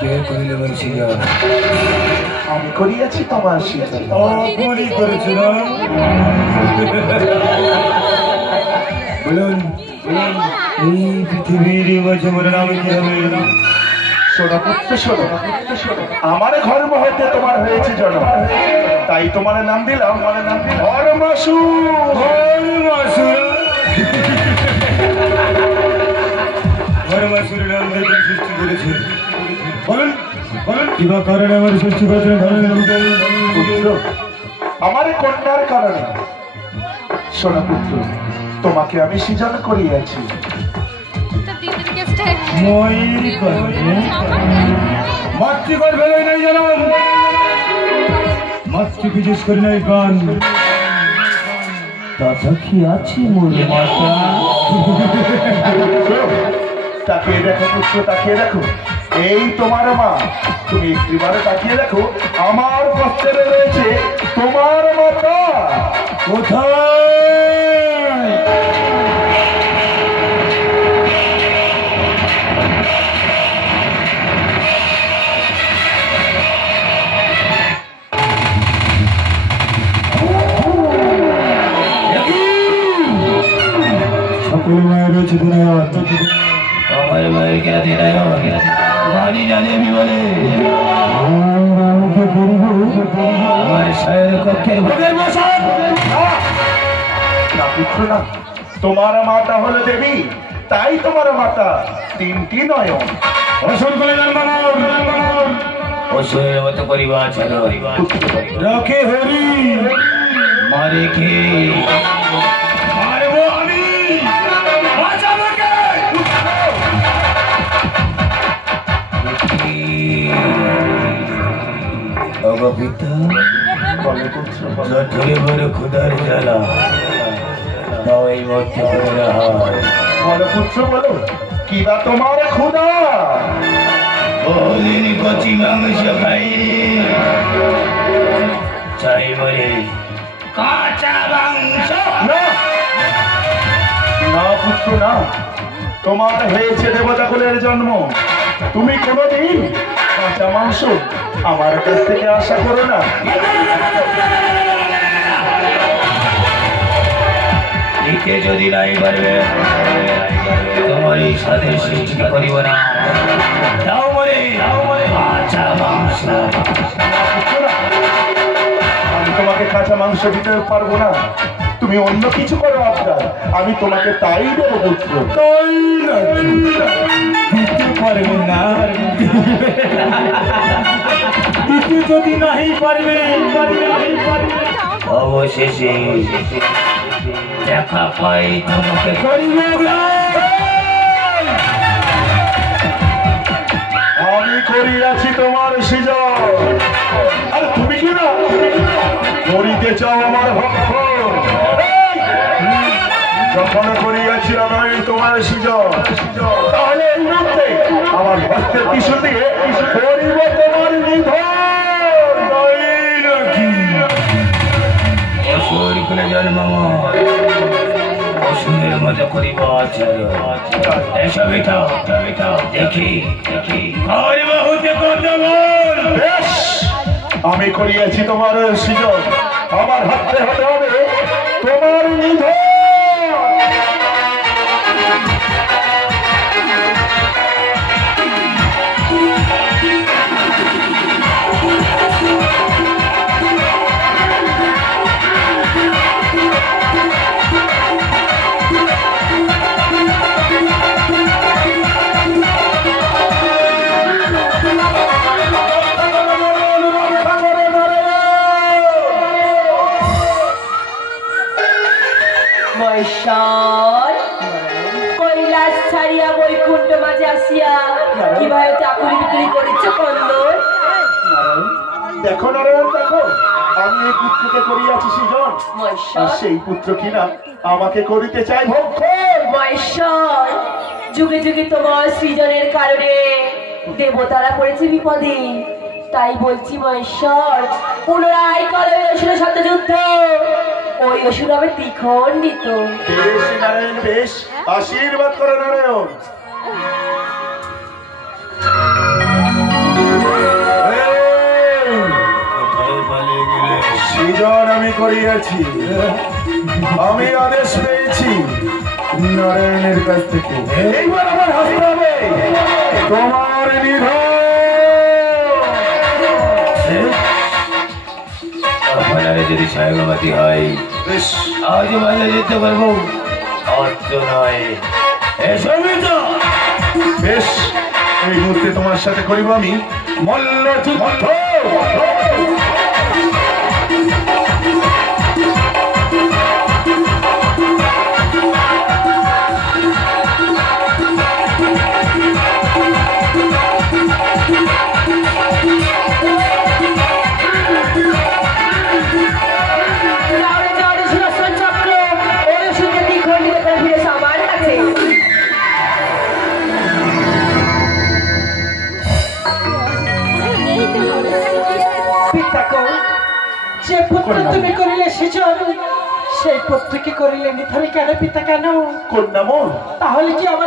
কে করিলে আমার সৃজন? আমি করিয়াছি তোমার সৃজন। আপনি করেছিলাম। বলুন এই পৃথিবীর মাঝে মোর নাম কি হবে? শোনো পুত্র শোনো, আমার ঘর্ম হইতে তোমার হয়েছে জন্ম, তাই তোমার নাম দিলাম ধর্মাসুর। ধর্মাসুর নাম দিয়ে সৃষ্টি করেছে। বলুন বলুন কিবা কারণে আমার সৃষ্টি করেছে? পুত্র আমার কন্যার কারণে। শোনো পুত্র, তোমাকে আমি সৃজন করিয়াছি। মাতৃকর বেলায় নাই জানাম, মাতৃ বিশেষ করে নাই গান। দাদা কি আছে মোর মাতা? তাকিয়ে দেখো পুত্র, তাকিয়ে দেখো, এই তোমার মা। তুমি একটিবারে তাকিয়ে দেখো, আমার পশ্চাতে রয়েছে তোমার মাতা। কোথায়? সকল মায়ের রয়েছে বিনায়ক। আমার মায়ের কে জানি জানি আমি বলে আমার সায়ের কক্ষের ভোগের মশান। না পুত্র না, তোমার মাতা হলো দেবী, তাই তোমার মাতা তিনটি নয়ন। অসল করে অসুরের মতো পরিবার ছিল রাখে হরি মারে কে মারবো আমি, বাঁচাবো কে? ওগো পিতা, ধরে বড় খুদার জ্বালা তাও এই মধ্যে করে রাহা। বলো পুত্র বলো, কি বা তোমার ক্ষুধা? বহুদিন কচি মাংস খাই, চাই বলে কাঁচা মাংস। না পুত্র না, তোমার হয়েছে দেবতা কুলের জন্ম, তুমি কোনোদিন কাঁচা মাংস আমার কাছ থেকে আশা করো না। দিতে যদি নাই পারবে তোমার এই স্বাদের সৃষ্টি করিব না। দাও মরে কাঁচা মাংস। আমি তোমাকে কাঁচা মাংস দিতে পারবো না, তুমি অন্য কিছু করো আবদার, আমি তোমাকে তাই দেবো পুত্র। তাই দিতে পারবে না, দিতে যদি নাহি পারবে অবশেষে দেখা পাই তোমাকে করিব। আমি করিয়াছি তোমার সৃজন, আর তুমি কি না করিতে চাও আমার ভক্ত? যখন করিয়াছিলাম আমি তোমার সৃজন, তাহলে এই মুহূর্তে আমার ভক্তের পিছু দিয়ে করিব তোমার নিধন। অসুর করে জন্ম অসুরের মতো করিব আচার। এসব দেখি হতে কত বেশ, আমি করিয়াছি তোমার সৃজন, আমার হাতে হতে হবে তোমার নিধন। কৈলাস ছাড়িয়া বৈকুণ্ঠ মাঝে আসিয়া কিভাবে চাকরি বিক্রি করেছ কন্দর? দেখো নারায়ণ, দেখো আমি এই পুত্রকে করিয়াছি সৃজন, আর সেই পুত্র কিনা আমাকে করিতে চাই ভক্ষ। মহেশ্বর, যুগে যুগে তোমার সৃজনের কারণে দেবতারা পড়েছে বিপদে, তাই বলছি মহেশ্বর, পুনরায় করো অসুরের সাথে যুদ্ধ। ওই অসুর হবে ত্রিখণ্ডিত। বেশ নারায়ণ, বেশ, আশীর্বাদ করো নারায়ণ। করিয়াছি। আমি আদেশ পেয়েছি নারায়ণের কাছ থেকে। এইবার আমার হাসতে হবে তোমার নিধন। আপনারা যদি স্বয়ংবতী হয় বেশ আজ মাঝে যেতে পারবো, অর্থ নয়। এসবই তো বেশ, এই মুহূর্তে তোমার সাথে করিব আমি মল্লযুদ্ধ। রাউরে যাওয়ার সুদর্শন চক্র ওর ওষুধের দ্বিখণ্ডিত করে ফিরেছে আমার কাছে। পিতাকো, যে পুত্র তুমি করিলে সেজন, সেই পুত্রকে করিলে নিথরে কেন পিতা কেন? কন্যামন, তাহলে কি আমার